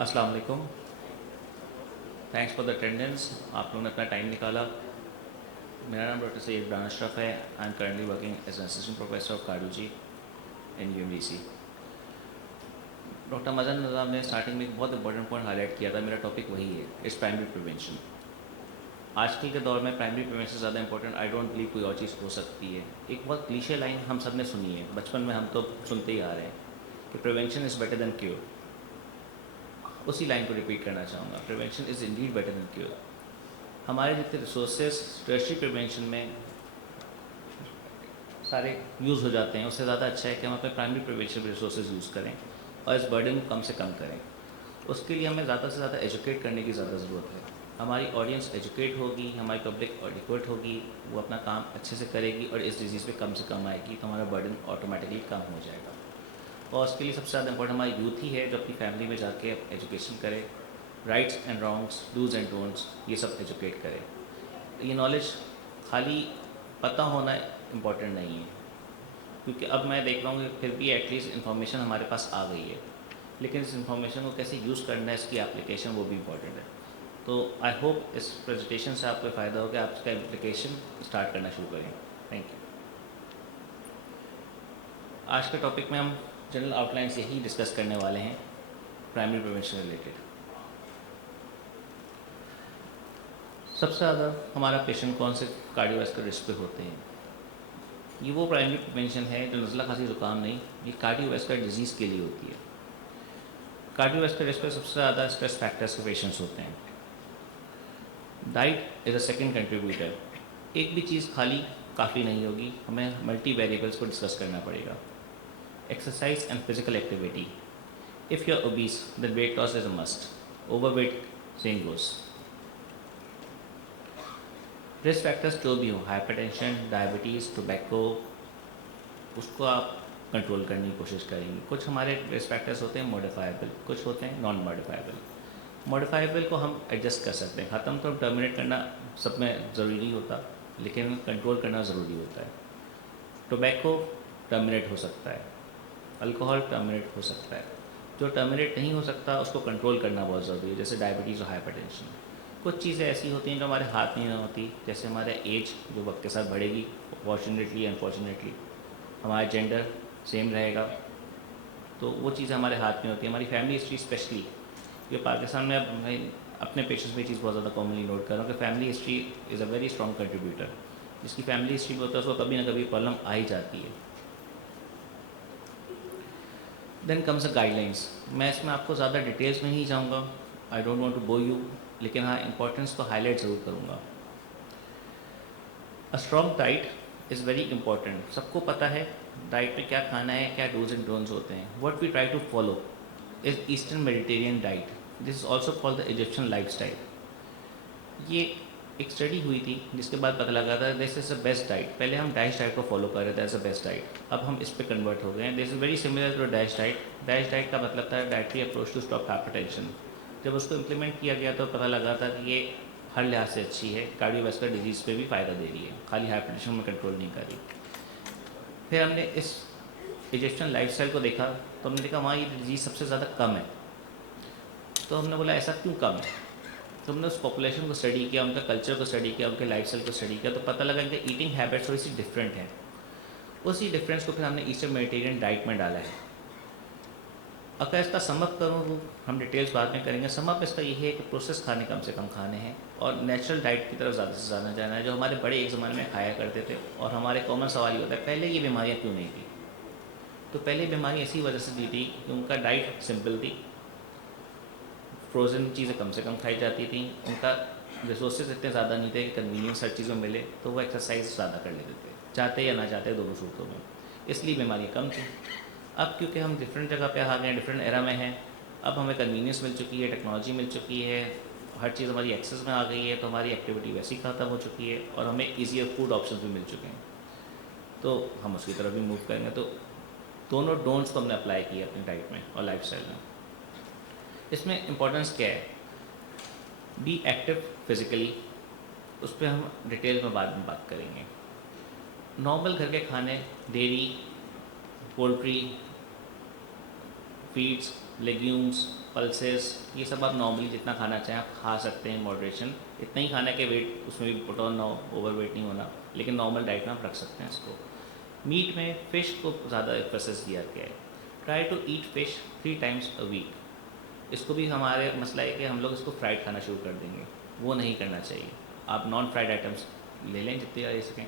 अस्सलाम वालेकुम। Thanks for the attendance. आप लोगों ने अपना टाइम निकाला। मेरा नाम डॉक्टर सैयद इमरान अशरफ है। I am currently working as an assistant professor of cardiology in UMBC. Doctor मजन नज़ाम ने स्टार्टिंग में एक बहुत इंपॉर्टेंट पॉइंट हाईलाइट किया था। मेरा टॉपिक वही है, इट्स प्राइमरी प्रिवेंशन। आजकल के दौर में प्राइमरी प्रिवेंशन से ज़्यादा इंपॉर्टेंट आई डोंट बिलीव कोई और चीज़ हो सकती है। एक बहुत क्लीशे लाइन हम सब ने सुनी है, बचपन में हम तो सुनते ही आ रहे हैं कि prevention is better than cure. उसी लाइन को रिपीट करना चाहूँगा, prevention is Indeed better than cure. हमारे जितने रिसोर्सेज टर्शरी प्रिवेंशन में सारे यूज़ हो जाते हैं, उससे ज़्यादा अच्छा है कि हम अपने प्राइमरी प्रिवेंशन रिसोर्सेज यूज़ करें और इस बर्डन को कम से कम करें। उसके लिए हमें ज़्यादा से ज़्यादा एजुकेट करने की ज़्यादा ज़रूरत है। हमारी ऑडियंस एजुकेट होगी, हमारी पब्लिक एजुकेट होगी, वो अपना काम अच्छे से करेगी और इस डिज़ीज़ पे कम से कम आएगी, तो हमारा बर्डन ऑटोमेटिकली कम हो जाएगा। और उसके लिए सबसे ज़्यादा इंपॉर्टेंट हमारी यूथ ही है, जो अपनी फैमिली में जाके एजुकेशन करे, rights and wrongs, dos and don'ts, ये सब एजुकेट करे। ये नॉलेज खाली पता होना इम्पॉर्टेंट नहीं है, क्योंकि अब मैं देख रहा हूँ कि फिर भी एटलीस्ट इन्फॉर्मेशन हमारे पास आ गई है, लेकिन इस इन्फॉर्मेशन को कैसे यूज़ करना है, इसकी एप्लीकेशन वो भी इम्पॉर्टेंट है। तो आई होप इस प्रेजेंटेशन से आपको फ़ायदा हो कि आप इसका एप्लीकेशन स्टार्ट करना शुरू करें। Thank you. आज के टॉपिक में हम जनरल आउटलाइन से ही डिस्कस करने वाले हैं, प्राइमरी प्रिवेंशन रिलेटेड। सबसे ज़्यादा हमारा पेशेंट कौन से कार्डियोवैस्कुलर रिस्क पे होते हैं? ये वो प्राइमरी प्रिवेंशन है जो नज़ला खांसी ज़ुकाम नहीं, ये कार्डियोवैस्कुलर डिजीज़ के लिए होती है। कार्डियोवैस्कुलर रिस्क पे सबसे ज़्यादा स्ट्रेस फैक्टर्स के पेशेंट्स होते हैं। Diet is a second contributor. एक भी चीज़ खाली काफ़ी नहीं होगी, हमें मल्टी वेरिएबल्स को डिस्कस करना पड़ेगा। Exercise and physical activity. If you are obese then weight loss is a must, overweight same goes. Risk factors जो भी हो, हाइपरटेंशन, डायबिटीज़, टोबैको, उसको आप कंट्रोल करने की कोशिश करेंगे। कुछ हमारे रिस्क फैक्टर्स होते हैं मॉडिफाइबल, कुछ होते हैं नॉन मॉडिफाइबल। मॉडिफाइबल को हम एडजस्ट कर सकते हैं, ख़त्म तो टर्मिनेट करना सब में ज़रूरी नहीं होता, लेकिन कंट्रोल करना ज़रूरी होता है। टोबैको टर्मिनेट हो सकता है, अल्कोहल टर्मिनेट हो सकता है। जो टर्मिनेट नहीं हो सकता उसको कंट्रोल करना बहुत ज़रूरी है, जैसे डायबिटीज़ और हाइपरटेंशन। कुछ चीज़ें ऐसी होती हैं जो हमारे हाथ में नहीं होती, जैसे हमारा एज जो वक्त के साथ बढ़ेगी, फॉर्चुनेटली अनफॉर्चुनेटली हमारा जेंडर सेम रहेगा, तो वो चीज़ें हमारे हाथ में होती है। हमारी फैमिली हिस्ट्री स्पेशली, ये पाकिस्तान में अब मैं अपने पेशेंट्स में चीज़ बहुत ज़्यादा कॉमनली नोट कर रहा हूँ कि family history is a very strong contributor. जिसकी फैमिली हिस्ट्री में होता है उसको कभी ना कभी प्रॉब्लम आ ही जाती है। Then comes a guidelines. मैं इसमें आपको ज़्यादा डिटेल्स में नहीं जाऊँगा, I don't want to bore you, लेकिन हाँ इंपॉर्टेंस को हाईलाइट ज़रूर करूँगा। A strong diet is very important. सबको पता है डाइट में क्या खाना है, क्या डूज एंड डोंट्स होते हैं। What we try to follow is eastern Mediterranean diet, this is also called the Egyptian lifestyle. ये एक स्टडी हुई थी जिसके बाद पता लगा था this is the best diet. पहले हम डैश डाइट को फॉलो कर रहे थे एज अ बेस्ट डाइट, अब हम इस पर कन्वर्ट हो गए हैं। This is very similar to DASH diet. DASH diet का मतलब था dietary approach to stop hypertension. जब उसको इम्प्लीमेंट किया गया तो पता लगा था कि ये हर लिहाज से अच्छी है, कार्डियोवैस्कुलर डिजीज़ पे भी फ़ायदा दे रही है, खाली हाइपरटेंशन में कंट्रोल नहीं कर रही। फिर हमने इस इजिप्शियन लाइफस्टाइल को देखा तो हमने देखा वहाँ ये डिजीज़ सबसे ज़्यादा कम है। तो हमने बोला ऐसा क्यों कम है? तो हमने उस पॉपुलेशन को स्टडी किया, उनका कल्चर को स्टडी किया, उनके लाइफस्टाइल को स्टडी किया, तो पता लगा कि ईटिंग हैबिट्स थोड़ी सी डिफरेंट है। उसी डिफरेंस को फिर हमने ईस्टर्न मेडिटेरियन डाइट में डाला है। अगर इसका समअप करूँ तो हम डिटेल्स बाद में करेंगे। समअप इसका ये है कि प्रोसेस खाने कम से कम खाने हैं और नेचुरल डाइट की तरफ ज़्यादा से ज़्यादा जाना है, जो हमारे बड़े एक ज़माने में खाया करते थे। और हमारे कॉमन सवाल ये होता है पहले ये बीमारियाँ क्यों नहीं थी? तो पहले बीमारी इसी वजह से दी थी कि उनका डाइट सिंपल थी, फ्रोज़न चीज़ें कम से कम खाई जाती थी, उनका रिसोर्सेज इतने ज़्यादा नहीं थे कि कन्वीनियंस हर चीज़ में मिले, तो वो एक्सरसाइज ज़्यादा कर लेते थे, चाहते या ना चाहते दोनों सूरतों में। इसलिए बीमारियाँ कम थी। अब क्योंकि हम डिफरेंट जगह पे आ गए हैं, डिफरेंट एरा में हैं, अब हमें कन्वीनियंस मिल चुकी है, टेक्नोलॉजी मिल चुकी है, हर चीज़ हमारी एक्सेस में आ गई है, तो हमारी एक्टिविटी वैसी ख़त्म हो चुकी है और हमें ईजियर फूड ऑप्शन भी मिल चुके हैं, तो हम उसकी तरफ भी मूव करेंगे। तो दोनों डोंट्स को हमने अप्लाई किया अपनी डाइट में और लाइफस्टाइल में। इसमें इंपॉर्टेंस क्या है? बी एक्टिव फिज़िकली, उस पर हम डिटेल में बाद में बात करेंगे। नॉर्मल घर के खाने, dairy, poultry, feeds, legumes, pulses, ये सब आप नॉर्मली जितना खाना चाहें आप खा सकते हैं, मॉडरेशन। इतना ही खाना कि वेट उसमें भी पुट ऑन ना हो, ओवर वेट नहीं होना, लेकिन नॉर्मल डाइट में आप रख सकते हैं इसको। मीट में फ़िश को ज़्यादा एम्फेसिस दिया गया है। Try to eat fish 3 times a week. इसको भी हमारे मसला है कि हम लोग इसको फ्राइड खाना शुरू कर देंगे, वो नहीं करना चाहिए। आप नॉन फ्राइड आइटम्स ले लें जितने ले सकें।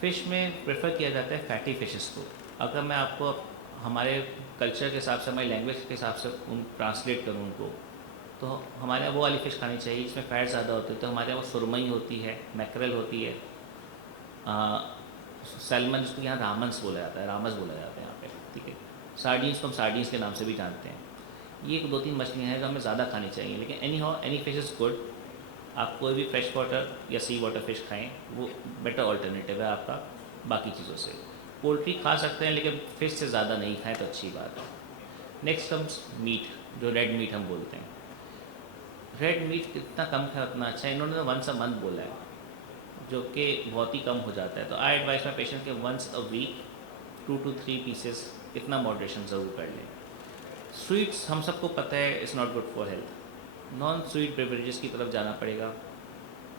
फ़िश में प्रेफर किया जाता है फैटी फ़िशेस को। अगर मैं आपको हमारे कल्चर के हिसाब से, हमारी लैंग्वेज के हिसाब से उन ट्रांसलेट करूँ उनको, तो हमारे यहाँ वो वाली फ़िश खानी चाहिए जिसमें फ़ैट ज़्यादा होती है। तो हमारे यहाँ वो सुरमई होती है, मैकरल होती है, सैल्मन, जिसको यहाँ रामन्स बोला जाता है, रामस बोला जाता है यहाँ पे, ठीक है। सार्डीन्स को हम सार्डीन्स के नाम से भी जानते हैं। ये 2-3 मछलियाँ हैं जो हमें ज़्यादा खानी चाहिए, लेकिन any how any fish is good. आप कोई भी फ्रेश वाटर या सी वाटर फिश खाएं, वो बेटर ऑल्टरनेटिव है आपका बाकी चीज़ों से। पोल्ट्री खा सकते हैं लेकिन फिश से ज़्यादा नहीं खाएं तो अच्छी बात है। नेक्स्ट कम्स मीट, जो रेड मीट हम बोलते हैं। रेड मीट कितना कम खाए उतना अच्छा है। इन्होंने तो वंस अ मंथ बोला है, जो कि बहुत ही कम हो जाता है। तो आई एडवाइस माई पेशेंट के once a week 2 to 3 pieces, इतना मॉडरेशन ज़रूर कर लें। स्वीट्स हम सबको पता है is not good for health. Non sweet beverages की तरफ जाना पड़ेगा।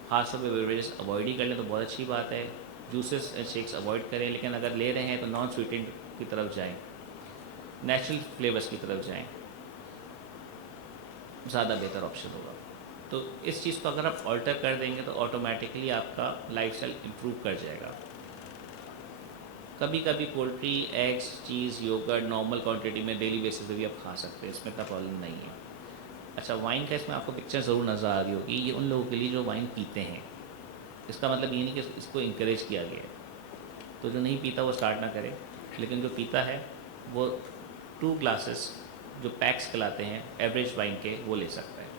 खास तौर पे बेवरेजेस अवॉइड ही कर लें तो बहुत अच्छी बात है। जूसेस एंड शेक्स अवॉइड करें, लेकिन अगर ले रहे हैं तो नॉन स्वीटेंड की तरफ जाएं, नेचुरल फ्लेवर्स की तरफ जाएं, ज़्यादा बेहतर ऑप्शन होगा। तो इस चीज़ को अगर आप ऑल्टर कर देंगे तो ऑटोमेटिकली आपका लाइफस्टाइल इम्प्रूव कर जाएगा। कभी कभी पोल्ट्री, एग्स, चीज़, योगर्ट नॉर्मल क्वांटिटी में डेली बेसिस पे भी आप खा सकते हैं, इसमें इतना प्रॉब्लम नहीं है। अच्छा, वाइन का इसमें आपको पिक्चर ज़रूर नज़र आ रही होगी। ये उन लोगों के लिए जो वाइन पीते हैं। इसका मतलब ये नहीं कि इसको इंकरेज किया गया है, तो जो नहीं पीता वो स्टार्ट ना करे, लेकिन जो पीता है वो 2 ग्लासेस जो पैक्स कहलाते हैं एवरेज वाइन के, वो ले सकता है।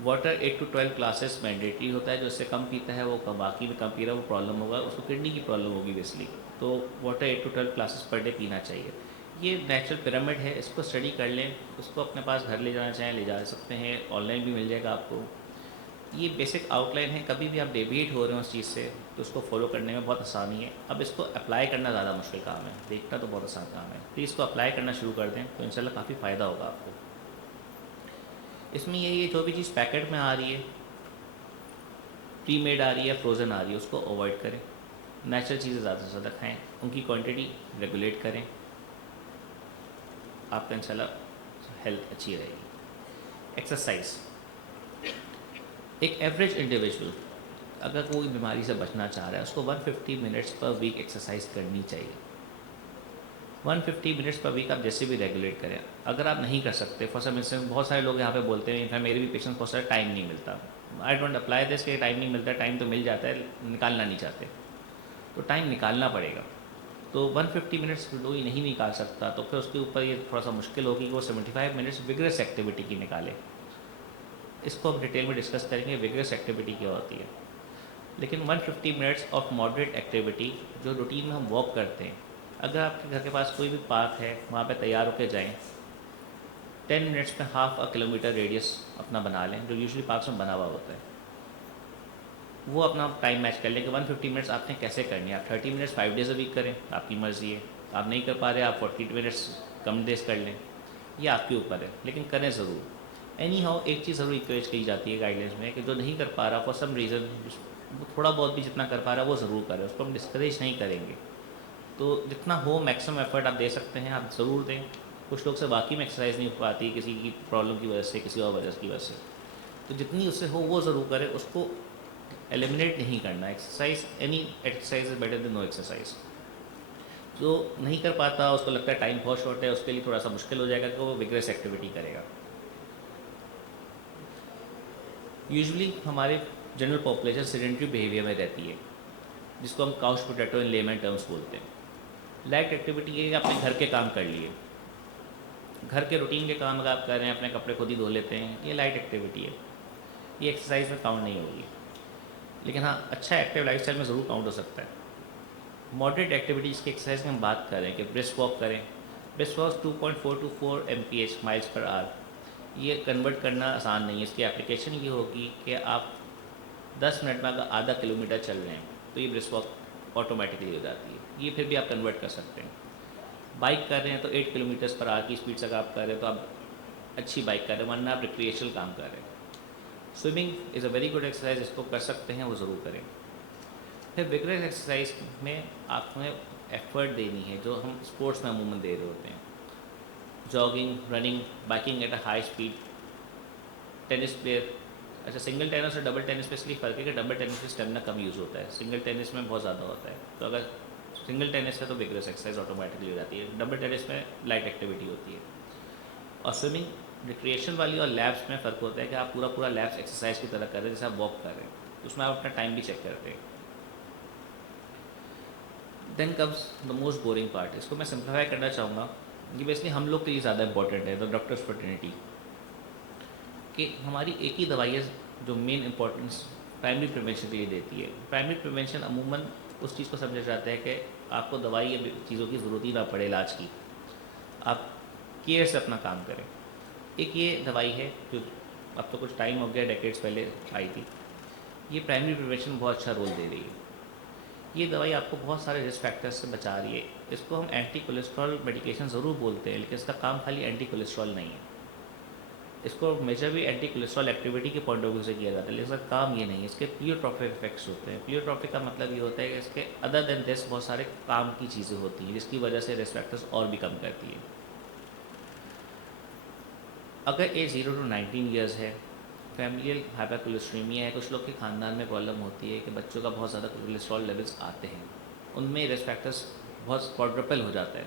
वाटर 8 to 12 ग्लासेस मैंडेटरी होता है। जो इससे कम पीता है वो बाकी में कम पी रहा है, वो प्रॉब्लम होगा, उसको किडनी की प्रॉब्लम होगी बेसिकली। तो water 8 to 12 glasses per day पीना चाहिए। ये नेचुरल पिरामिड है, इसको स्टडी कर लें, उसको अपने पास घर ले जाना चाहें ले जा सकते हैं, ऑनलाइन भी मिल जाएगा आपको। ये बेसिक आउटलाइन है। कभी भी आप डेविएट हो रहे हो उस चीज़ से तो उसको फॉलो करने में बहुत आसानी है। अब इसको अप्लाई करना ज़्यादा मुश्किल काम है, देखना तो बहुत आसान काम है। तो इसको अप्लाई करना शुरू कर दें तो इंशाल्लाह काफ़ी फ़ायदा होगा आपको। इसमें यही है, जो भी चीज़ पैकेट में आ रही है, प्री मेड आ रही है, फ्रोज़न आ रही है, उसको अवॉइड करें। नेचुरल चीज़ें ज़्यादा से ज़्यादा खाएँ, उनकी क्वांटिटी रेगुलेट करें, आपका इंशाल्लाह हेल्थ अच्छी रहेगी। एक्सरसाइज, एक एवरेज इंडिविजुअल अगर कोई बीमारी से बचना चाह रहा है उसको 150 मिनट्स पर वीक एक्सरसाइज करनी चाहिए। 150 मिनट्स पर वीक आप जैसे भी रेगुलेट करें। अगर आप नहीं कर सकते, फॉर सम इंस्टेंस बहुत सारे लोग यहाँ पे बोलते हैं, इनफैक्ट मेरे भी पेशेंट्स बहुत सारे टाइम नहीं मिलता। आई डोंट अप्लाई दिस कि टाइम नहीं मिलता, टाइम तो मिल जाता है, निकालना नहीं चाहते, तो टाइम निकालना पड़ेगा। तो 150 मिनट्स कोई नहीं निकाल सकता तो फिर उसके ऊपर ये थोड़ा सा मुश्किल होगी कि वो 75 मिनट्स विग्रेस एक्टिविटी की निकाले। इसको हम डिटेल में डिस्कस करेंगे विग्रेस एक्टिविटी क्या होती है। लेकिन 150 मिनट्स ऑफ मॉडरेट एक्टिविटी, जो रूटीन में हम वॉक करते हैं, अगर आपके घर के पास कोई भी पार्क है वहाँ पे तैयार होकर जाएं, 10 मिनट्स में ½ किलोमीटर रेडियस अपना बना लें, जो यूजुअली पार्क्स में बना हुआ होता है। वो अपना टाइम मैच कर लें कि 150 मिनट्स आपने कैसे करनी है। आप 30 मिनट्स 5 डेज़ अ वीक करें, आपकी मर्ज़ी है। आप नहीं कर पा रहे, आप 40 मिनट्स कम डेज कर लें, ये आपके ऊपर है, लेकिन करें ज़रूर। एनी हाउ एक चीज़ ज़रूर इंकरेज की जाती है गाइडलाइंस में कि जो नहीं कर पा रहा फॉर सम रीज़न, वो थोड़ा बहुत भी जितना कर पा रहा है वो ज़रूर करे, उसको हम डिस्करेज नहीं करेंगे। तो जितना हो मैक्सिमम एफर्ट आप दे सकते हैं आप ज़रूर दें। कुछ लोग से बाकी में एक्सरसाइज नहीं हो पाती किसी की प्रॉब्लम की वजह से, किसी और वजह की वजह से, तो जितनी उससे हो वो ज़रूर करें, उसको एलिमिनेट नहीं करना। Exercise, any exercise is better than no exercise. जो नहीं कर पाता, उसको लगता है टाइम बहुत शॉर्ट है, उसके लिए थोड़ा सा मुश्किल हो जाएगा कि वो विग्रेस एक्टिविटी करेगा। यूजुअली हमारे जनरल पॉपुलेशन सेडेंटरी बिहेवियर में रहती है, जिसको हम काउच पोटैटो इन लेमन टर्म्स बोलते हैं। लाइट एक्टिविटी ये अपने घर के काम कर लिए, घर के रूटीन के काम अगर आप कर रहे हैं, अपने कपड़े खुद ही धो लेते हैं, ये लाइट एक्टिविटी है, ये एक्सरसाइज में काउंट नहीं होगी। लेकिन हाँ, अच्छा एक्टिव लाइफस्टाइल में ज़रूर काउंट हो सकता है। मॉडरेट एक्टिविटीज़ की एक्सरसाइज में हम बात करें कि ब्रिस्क वॉक करें। Brisk walk 2.4 to 4 mph miles per hour. ये कन्वर्ट करना आसान नहीं है। इसकी एप्लीकेशन ये होगी कि आप 10 मिनट में अगर ½ किलोमीटर चल रहे हैं तो ये ब्रिस्क वॉक ऑटोमेटिकली हो जाती है। ये फिर भी आप कन्वर्ट कर सकते हैं। बाइक कर रहे हैं तो 8 किलोमीटर्स पर आवर की स्पीड से अगर आप कर रहे हैं तो आप अच्छी बाइक कर रहे हैं, वरना आप रिक्रिएशनल काम कर रहे हैं। Swimming is a very good exercise, इसको कर सकते हैं वो ज़रूर करें। फिर विगरस एक्सरसाइज में आपको एफर्ट देनी है जो हम स्पोर्ट्स में अमूमन दे रहे होते हैं, jogging, running, biking at a high speed. Tennis player, अच्छा सिंगल टेनिस और डबल टेनिस में इसलिए फ़र्क है कि डबल टेनिस में स्टेमिना कम यूज़ होता है, सिंगल टेनिस में बहुत ज़्यादा होता है। तो अगर सिंगल टेनिस है तो विगरस एक्सरसाइज ऑटोमेटिकली हो जाती है, डबल टेनिस में लाइट एक्टिविटी होती है। और स्विमिंग रिक्रिएशन वाली और लैब्स में फ़र्क होता है कि आप पूरा पूरा लैब्स एक्सरसाइज की तरह कर रहे हैं, जैसे आप वॉक कर रहे हैं, उसमें आप अपना टाइम भी चेक करते हैं। Then comes the most boring part, इसको मैं सिंप्लीफाई करना चाहूँगा। ये बेसिकली हम लोग के लिए ज़्यादा इंपॉर्टेंट है, द डॉक्टर्स फर्टिनिटी, कि हमारी एक ही दवाई है जो मेन इंपॉर्टेंस प्राइमरी प्रिवेंशन के लिए देती है। प्राइमरी प्रिवेंशन अमूमन उस चीज़ को समझा जाता है कि आपको दवाई या चीज़ों की ज़रूरत ही ना पड़े इलाज की, आप केयर से अपना काम करें। एक ये दवाई है जो अब तो कुछ टाइम हो गया, डेकेड्स पहले आई थी, ये प्राइमरी प्रिवेंशन बहुत अच्छा रोल दे रही है। ये दवाई आपको बहुत सारे रिस्क फैक्टर्स से बचा रही है। इसको हम एंटी कोलेस्ट्रॉल मेडिकेशन ज़रूर बोलते हैं, लेकिन इसका काम खाली एंटी कोलेस्ट्रॉल नहीं है। इसको मेजर भी एंटी कोलेस्ट्रॉल एक्टिविटी के पॉइंट ऑफ व्यू से किया जाता है, लेकिन इसका काम ये नहीं है। इसके प्लियोट्रॉपिक इफेक्ट्स होते हैं। प्लियोट्रॉपिक का मतलब ये होता है कि इसके अदर देन दिस बहुत सारे काम की चीज़ें होती हैं, जिसकी वजह से रिस्क फैक्टर्स और भी कम करती है। अगर एज 0 to 19 ईयर्स है, फैमिलियल हाइपरकोलेस्ट्रीमिया है, कुछ लोग के ख़ानदान में प्रॉब्लम होती है कि बच्चों का बहुत ज़्यादा कोलेस्ट्रॉल लेवल्स आते हैं, उनमें रिस्क फैक्टर्स बहुत क्वाड्रपल हो जाता है,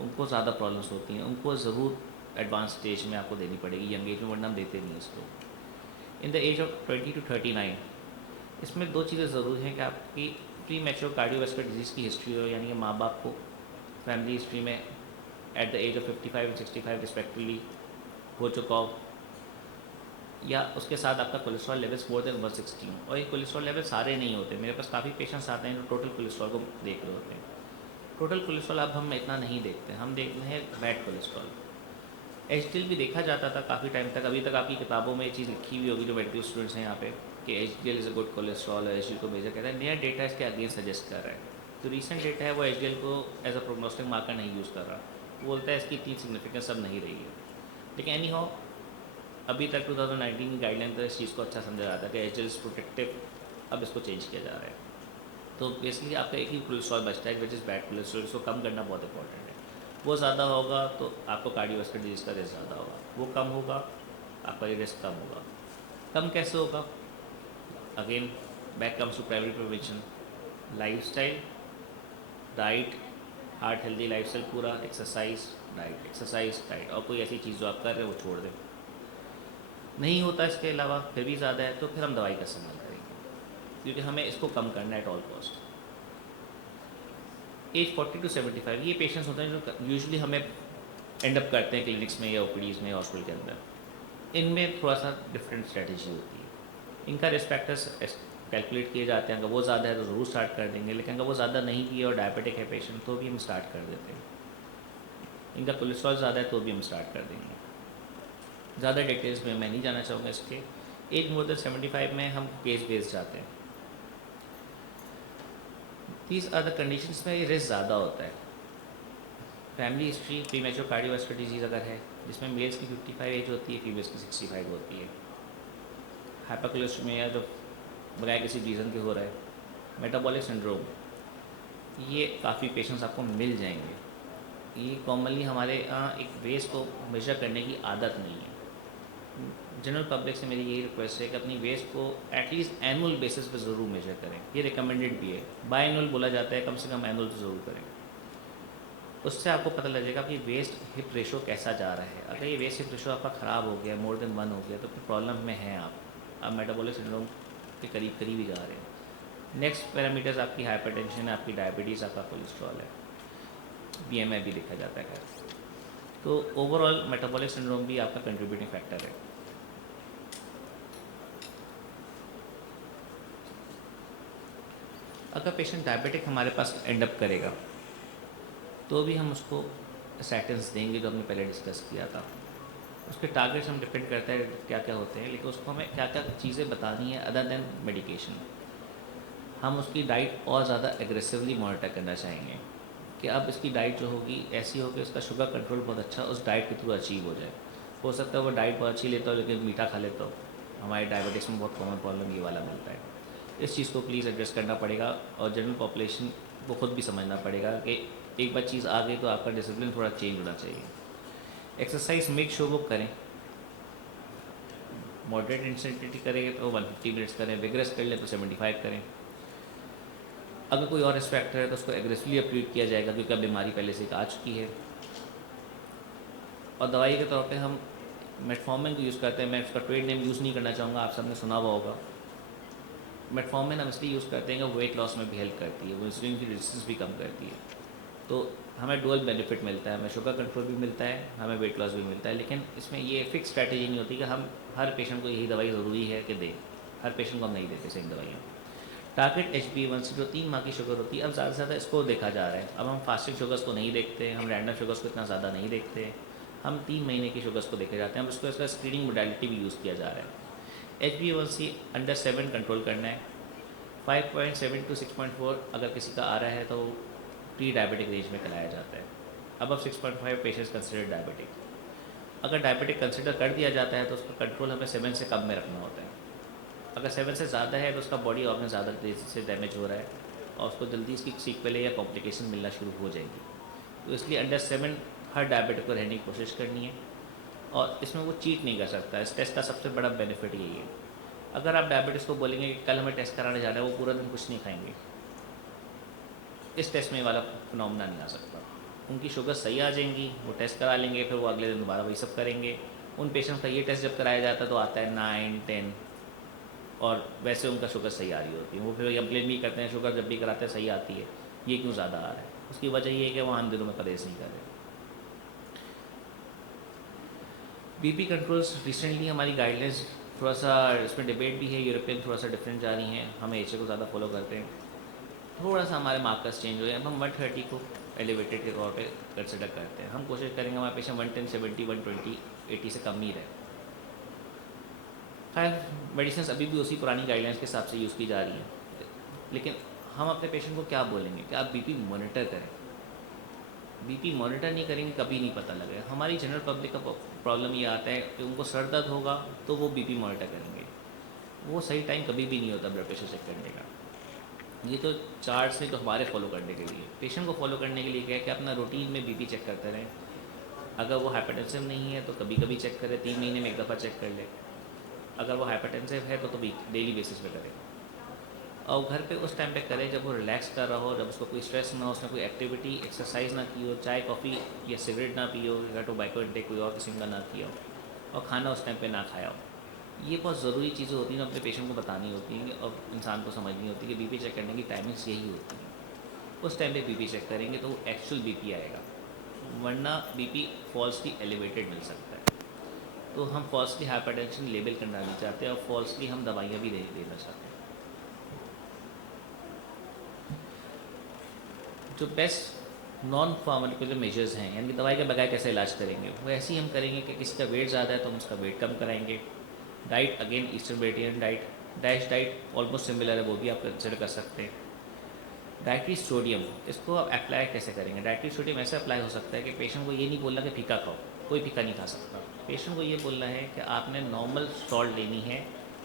उनको ज़्यादा प्रॉब्लम्स होती हैं, उनको ज़रूर एडवांस स्टेज में आपको देनी पड़ेगी, यंग एज में, वरना हम देते नहीं इसको। In the age of 20 to 39, इसमें दो चीज़ें ज़रूर हैं कि आपकी प्री मैच्योर कार्डियोवास्कुलर डिजीज़ की हिस्ट्री हो, यानी कि माँ बाप को फैमिली हिस्ट्री में at the age of 55 and 65 respectively हो चुका हो, या उसके साथ आपका कोलेस्ट्रॉल लेवल्स मोर देन 116। और ये कोलेस्ट्रॉल लेवल सारे नहीं होते, मेरे पास काफ़ी पेशेंट्स आते हैं जो टोटल कोलेस्ट्रॉल को देख रहे होते हैं। टोटल कोलेस्ट्रॉल अब हम इतना नहीं देखते, हम देखते हैं बैड कोलेस्ट्रॉल। एचडीएल भी देखा जाता था काफ़ी टाइम तक, अभी तक आपकी किताबों में ये चीज़ लिखी हुई होगी जो मेडिकल स्टूडेंट्स हैं यहाँ पे, कि HDL is a good cholesterol, HDL को मेजर कहता है। नया डेटा इसके अगेंस्ट सजेस्ट कर रहा है। जो रीसेंट डेटा है वो एचडीएल को एज अ प्रोग्नोस्टिक मार्कर नहीं यूज़ कर रहा, वो बोलता है इसकी इतनी सिग्निफिकेंस अब नहीं रही है। लेकिन एनी हाउ अभी तक 2019 की गाइडलाइन तो इस चीज़ को अच्छा समझा जाता है कि एचडीएल इज प्रोटेक्टिव, अब इसको चेंज किया जा रहा है। तो बेसिकली आपका एक ही कोलेस्ट्रॉल बचता है विच इज़ बैड कोलेस्ट्रॉल, इसको कम करना बहुत इंपॉर्टेंट है। वो ज़्यादा होगा तो आपको कार्डियोवास्कुलर डिजीज़ का रिस्क ज़्यादा होगा, वो कम होगा आपका ये रिस्क कम होगा। कम कैसे होगा? Again back comes to primary prevention, lifestyle, diet, heart healthy lifestyle पूरा, एक्सरसाइज, डाइट, एक्सरसाइज, डाइट, और कोई ऐसी चीज़ जो आप कर रहे हैं वो छोड़ दें। नहीं होता इसके अलावा फिर भी ज़्यादा है तो फिर हम दवाई का इस्तेमाल करेंगे, क्योंकि हमें इसको कम करना है at all cost. Age 40 to 75 ये पेशेंट्स होते हैं जो यूजुअली हमें एंड अप करते हैं क्लिनिक्स में या ओपीडीज़ में, हॉस्पिटल के अंदर। इनमें थोड़ा सा डिफरेंट स्ट्रेटजी होती है। इनका रिस्क फैक्टर्स कैलकुलेट किए जाते हैं, अगर वो ज़्यादा है तो ज़रूर स्टार्ट कर देंगे, लेकिन अगर वो ज़्यादा नहीं भी है और डायबिटिक है पेशेंट तो भी हम स्टार्ट कर देते हैं। इनका कोलेस्ट्रॉल ज़्यादा है तो भी हम स्टार्ट कर देंगे। ज़्यादा डिटेल्स में मैं नहीं जाना चाहूँगा इसके। एज मोर देन 75 में हम केस बेस्ड जाते हैं। दीज आर द कंडीशंस में ये रिस्क ज़्यादा होता है। Family history, pre mature cardiovascular disease अगर है जिसमें मेल्स की 55 एज होती है, फीमेल्स की 65 होती है। हाइपरकोलेस्ट्रेमिया जो बगैर किसी रीज़न के हो रहा है। मेटाबॉलिक सिंड्रोम, ये काफ़ी पेशेंट्स आपको मिल जाएंगे। ये कॉमनली हमारे यहाँ एक वेस्ट को मेजर करने की आदत नहीं है। जनरल पब्लिक से मेरी यही रिक्वेस्ट है कि अपनी वेस्ट को एटलीस्ट एनुअल बेसिस पे ज़रूर मेजर करें। ये रिकमेंडेड भी है, बाय एनुअल बोला जाता है, कम से कम एनुअल तो ज़रूर करें। उससे आपको पता लग जाएगा कि वेस्ट हिप रेशो कैसा जा रहा है। अगर ये वेस्ट हिप रेशो आपका ख़राब हो गया, मोर देन 1 हो गया, तो फिर प्रॉब्लम में हैं आप मेटाबॉलिक सिंड्रोम के करीब करीब ही जा रहे हैं। नेक्स्ट पैरामीटर्स आपकी हाइपरटेंशन है, आपकी डायबिटीज़, आपका कोलेस्ट्रॉल है, बीएमआई भी देखा जाता है। तो ओवरऑल मेटाबॉलिक सिंड्रोम भी आपका कंट्रीब्यूटिंग फैक्टर है। अगर पेशेंट डायबिटिक हमारे पास एंड अप करेगा तो भी हम उसको स्टैटिन्स देंगे, जो हमने पहले डिस्कस किया था। उसके टारगेट्स हम डिपेंड करता है क्या क्या होते हैं, लेकिन उसको हमें क्या क्या चीज़ें बतानी है अदर देन मेडिकेशन। हम उसकी डाइट और ज़्यादा एग्रेसिवली मॉनिटर करना चाहेंगे कि अब इसकी डाइट जो होगी ऐसी हो कि उसका शुगर कंट्रोल बहुत अच्छा उस डाइट के थ्रू अचीव हो जाए। हो सकता है वो डाइट बहुत अच्छी लेता हो लेकिन मीठा खा लेता हो। हमारे डायबिटिक्स में बहुत कॉमन प्रॉब्लम ये वाला मिलता है। इस चीज़ को प्लीज़ एड्रेस करना पड़ेगा और जनरल पॉपुलेशन को खुद भी समझना पड़ेगा कि एक बार चीज़ आ गई तो आपका डिसिप्लिन थोड़ा चेंज होना चाहिए। एक्सरसाइज मेक श्योर वो करें, मॉडरेट इंटेंसिटी करेंगे तो 150 मिनट्स करें, विग्रेस कर लें तो 75 करें। अगर कोई और रिस्क फैक्टर है तो उसको एग्रेसिवली अपील किया जाएगा क्योंकि अब बीमारी पहले से आ चुकी है। और दवाई के तौर पे हम मेटफॉर्मिन को यूज़ करते हैं। मैं उसका ट्रेड नेम यूज़ नहीं करना चाहूँगा, आप सबने सुना हुआ होगा। मेटफॉर्मिन हम इसलिए यूज़ करते हैं कि वेट लॉस में भी हेल्प करती है, वो इंसुलिन की रेजिस्टेंस भी कम करती है। तो हमें डुअल बेनिफिट मिलता है, हमें शुगर कंट्रोल भी मिलता है, हमें वेट लॉस भी मिलता है। लेकिन इसमें ये फिक्स स्ट्रैटेजी नहीं होती कि हम हर पेशेंट को यही दवाई ज़रूरी है कि दें। हर पेशेंट को हम नहीं देते सेम दवाइयाँ। टारगेट HbA1c जो 3 माह की शुगर होती है, अब ज़्यादा से ज़्यादा इसको देखा जा रहा है। अब हम फास्टिंग शुगर्स को नहीं देखते, हम रैंडम शुगर्स को इतना ज़्यादा नहीं देखते, हम 3 महीने की शुगर्स को देखे जाते हैं। हम उसको इसका स्क्रीनिंग मोडालिटी भी यूज़ किया जा रहा है। HbA1c अंडर 7 कंट्रोल करना है। 5.7 to 6.4 अगर किसी का आ रहा है तो प्री डायबिटिक रेंज में कराया जाता है। अब 6.5 पेशेंट्स कंसिडर डायबिटिक। अगर डायबिटिक कंसिडर कर दिया जाता है तो उसका कंट्रोल हमें 7 से कम में रखना होता है। अगर 7 से ज़्यादा है तो उसका बॉडी ऑर्गन ज़्यादा तेज़ी से डैमेज हो रहा है और उसको जल्दी इसकी सीक्वलें या कॉम्प्लिकेशन मिलना शुरू हो जाएंगी। तो इसलिए अंडर 7 हर डायबिटिक को रहने की कोशिश करनी है और इसमें वो चीट नहीं कर सकता। इस टेस्ट का सबसे बड़ा बेनिफिट यही है। अगर आप डायबिटिक्स को बोलेंगे कि कल हमें टेस्ट कराने जाना है, वो पूरा दिन कुछ नहीं खाएंगे। इस टेस्ट में वाला फिनोमेना नहीं आ सकता। उनकी शुगर सही आ जाएंगी, वो टेस्ट करा लेंगे, फिर वो अगले दिन दोबारा वही सब करेंगे। उन पेशेंट्स का ये टेस्ट जब कराया जाता है तो आता है 9, 10 और वैसे उनका शुगर सही आ रही होती है। वो फिर कंप्लेन भी करते हैं शुगर जब भी कराते हैं सही आती है, ये क्यों ज़्यादा आ रहा है। उसकी वजह ये है कि वहाँ इन दिनों में परहेज़ नहीं कर रहे। बीपी कंट्रोल्स रिसेंटली हमारी गाइडलाइंस थोड़ा सा इसमें डिबेट भी है, यूरोपियन थोड़ा सा डिफरेंट जा रही हैं, हम एशिया को ज़्यादा फॉलो करते हैं। थोड़ा सा हमारे मार्कर्स चेंज हो गए। अब हम 130 को एलिवेटेड के तौर पे कंसिडर करते हैं। हम कोशिश करेंगे हमारे पेशेंट 110, 70, 120, 80 से कम ही रहे। खैर मेडिसिन अभी भी उसी पुरानी गाइडलाइंस के हिसाब से यूज़ की जा रही हैं, लेकिन हम अपने पेशेंट को क्या बोलेंगे कि आप बीपी मॉनिटर करें। बीपी मॉनिटर नहीं करेंगे कभी नहीं पता लगेगा। हमारी जनरल पब्लिक का प्रॉब्लम ये आता है कि उनको सर दर्द होगा तो वो बीपी मॉनिटर करेंगे, वो सही टाइम कभी भी नहीं होता ब्लड प्रेशर चेक करने का। ये तो चार्ट्स हैं तो हमारे फॉलो करने के लिए, पेशेंट को फॉलो करने के लिए क्या है कि अपना रूटीन में बीपी चेक करते रहें। अगर वो हाइपरटेंसिव नहीं है तो कभी कभी चेक करें, 3 महीने में एक दफ़ा चेक कर ले। अगर वो हाइपरटेंसिव है तो डेली बेसिस पे करें और घर पे उस टाइम पे करें जब वो रिलैक्स कर रहा हो, जब उसको कोई स्ट्रेस ना हो, उसने कोई एक्टिविटी एक्सरसाइज ना की हो, चाय कॉफ़ी या सिगरेट ना पी हो, या टोबैको इंटेक कोई और किस्म का ना किया हो और खाना उस टाइम पे ना खाया हो। ये बहुत ज़रूरी चीज़ें होती हैं जो अपने पेशेंट को बतानी होती हैं और इंसान को समझनी होती है कि बीपी चेक करने की टाइमिंग्स यही होती हैं। उस टाइम पे बीपी चेक करेंगे तो वो एक्चुअल बीपी आएगा, वरना बीपी फॉल्सली एलिवेटेड मिल सकता है। तो हम फॉल्सली हाइपरटेंशन लेबल करना नहीं चाहते और फॉल्सली हम दवाइयाँ भी नहीं देना चाहते। जो बेस्ट नॉन फार्माकोलॉजिकल मेजर्स हैं, यानी कि दवाई के बगैर कैसे इलाज करेंगे, वो ऐसे ही हम करेंगे कि किसी का वेट ज़्यादा है तो हम उसका वेट कम कराएंगे। Diet again eastern Mediterranean diet, DASH diet almost similar है, वो भी आप कंसिडर कर सकते हैं। डाइटरी सोडियम, इसको आप अप्लाई कैसे करेंगे। डाइटरी सोडियम ऐसे अप्लाई हो सकता है कि पेशेंट को ये नहीं बोलना कि फीका खाओ, कोई फीका नहीं खा सकता। पेशेंट को ये बोलना है कि आपने नॉर्मल सॉल्ट लेनी है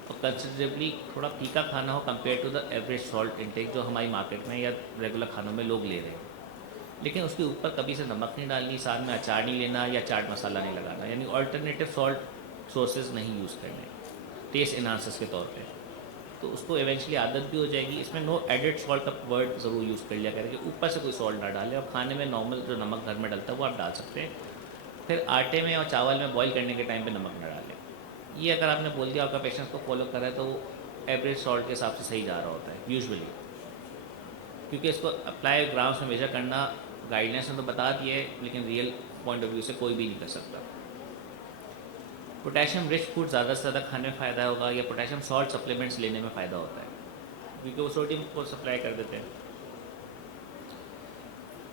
और कंसिडरेबली थोड़ा फीका खाना हो compare to the average salt intake जो हमारी मार्केट में या रेगुलर खानों में लोग ले रहे हैं। लेकिन उसके ऊपर कभी से नमक नहीं डालनी, साथ में अचार नहीं लेना या चाट मसाला नहीं लगाना, यानी ऑल्टरनेटिव सॉल्ट सोर्सेज नहीं यूज़ करने टेस्ट इन्हांसर्स के तौर पे। तो उसको इवेंचुअली आदत भी हो जाएगी। इसमें नो एडेड सॉल्ट का वर्ड ज़रूर यूज़ कर लिया करें कि ऊपर से कोई सॉल्ट ना डालें और खाने में नॉर्मल जो नमक घर में डलता है वो आप डाल सकते हैं। फिर आटे में और चावल में बॉईल करने के टाइम पे नमक ना डालें। ये अगर आपने बोल दिया, आपका पेशेंट्स को फॉलो कर रहा है तो वो एवरेज सॉल्ट के हिसाब से सही जा रहा होता है यूजुअली, क्योंकि इसको अप्लाई ग्राम्स में मेजर करना गाइडलाइंस में तो बता दिए है, लेकिन रियल पॉइंट ऑफ व्यू से कोई भी नहीं कर सकता। पोटेशियम रिच फूड ज़्यादा से ज़्यादा खाने में फ़ायदा होगा या पोटेशियम सॉल्ट सप्लीमेंट्स लेने में फ़ायदा होता है, क्योंकि वो सोडियम को सप्लाई कर देते हैं।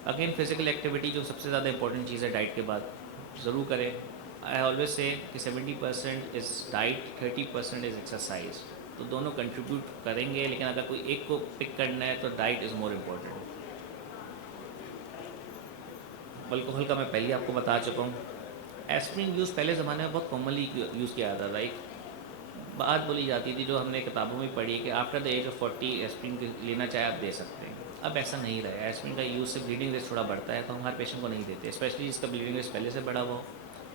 अगेन फिजिकल एक्टिविटी जो सबसे ज़्यादा इंपॉर्टेंट चीज़ है डाइट के बाद, ज़रूर करें। आई ऑलवेज से कि 70% इज़ डाइट, 30% इज़ एक्सरसाइज। तो दोनों कंट्रीब्यूट करेंगे, लेकिन अगर कोई एक को पिक करना है तो diet is more important. Alcohol का मैं पहले ही आपको बता चुका हूँ। एस्पिरिन यूज़ पहले ज़माने में बहुत कॉमनली यूज़ किया जाता था। एक बात बोली जाती थी जो हमने किताबों में पढ़ी है कि after the age of 40 aspirin लेना चाहे आप दे सकते हैं। अब ऐसा नहीं रहा है। एस्पिरिन का यूज़ से ब्लीडिंग रिस्क थोड़ा बढ़ता है, तो हम हर पेशेंट को नहीं देते, स्पेशली जिसका ब्लीडिंग रिस्क पहले से बढ़ा हुआ हो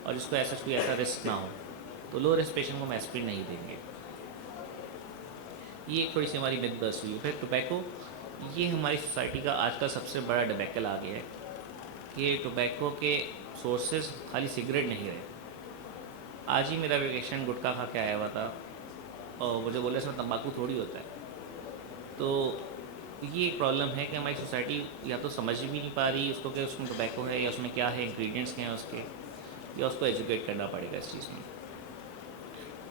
और जिसको ऐसा कोई ऐसा रिस्क ना हो, तो लो रिस्क पेशेंट को हम एस्पिरिन नहीं देंगे। ये एक थोड़ी सी हमारी मिथ बस्ट हुई। फिर टोबैको, ये हमारी सोसाइटी का आज का सबसे बड़ा डिबैकल आ गया है कि टोबैको के सोर्सेज खाली सिगरेट नहीं रहे। आज ही मेरा पेशेंट गुटखा खा के आया हुआ था और मुझे बोले इसमें तंबाकू थोड़ी होता है। तो ये एक प्रॉब्लम है कि हमारी सोसाइटी या तो समझ भी नहीं पा रही उसको कि उसमें टोबैको है या उसमें क्या है, इंग्रेडिएंट्स क्या हैं उसके, या उसको एजुकेट करना पड़ेगा इस चीज़ में।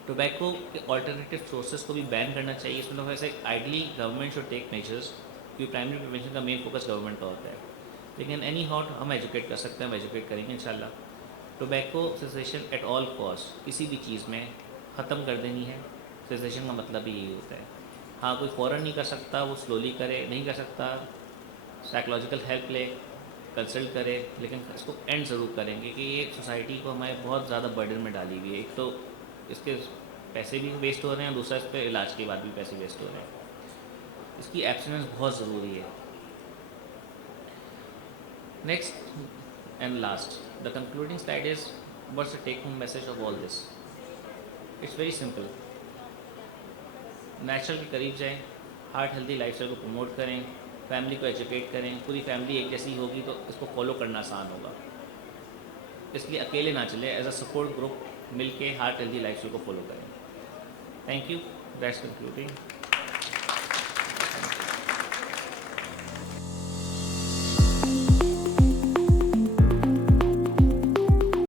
टोबैको के ऑल्टरनेटिव सोर्सेज को भी बैन करना चाहिए। इसमें तो वैसे ideally government should take measures, क्योंकि प्राइमरी प्रिवेंशन का मेन फोकस गवर्नमेंट का होता है। लेकिन एनी हॉट हम एजुकेट कर सकते हैं, हम एजुकेट करेंगे इंशाल्लाह। Tobacco cessation eight all cost किसी भी चीज़ में ख़त्म कर देनी है। सेसेशन का मतलब ही यही होता है। हाँ, कोई फ़ौरन नहीं कर सकता, वो स्लोली करे, नहीं कर सकता साइकोलॉजिकल हेल्प ले, कंसल्ट करे, लेकिन इसको एंड ज़रूर करेंगे कि ये सोसाइटी को हमारे बहुत ज़्यादा बर्डन में डाली हुई है। एक तो इसके पैसे भी वेस्ट हो रहे हैं, दूसरा इस पर इलाज के बाद भी पैसे वेस्ट हो रहे हैं। इसकी एब्सटिनेंस बहुत ज़रूरी है। Next and last, the concluding slide is what's the take home message of all this. It's very simple. Natural के करीब जाएं, हार्ट हेल्दी लाइफस्टाइल को प्रमोट करें, फैमिली को एजुकेट करें। पूरी फैमिली एक जैसी होगी तो इसको फॉलो करना आसान होगा। इसलिए अकेले ना चले, एज अ सपोर्ट ग्रुप मिल के हार्ट हेल्दी लाइफस्टाइल को फॉलो करें। Thank you, that's concluding.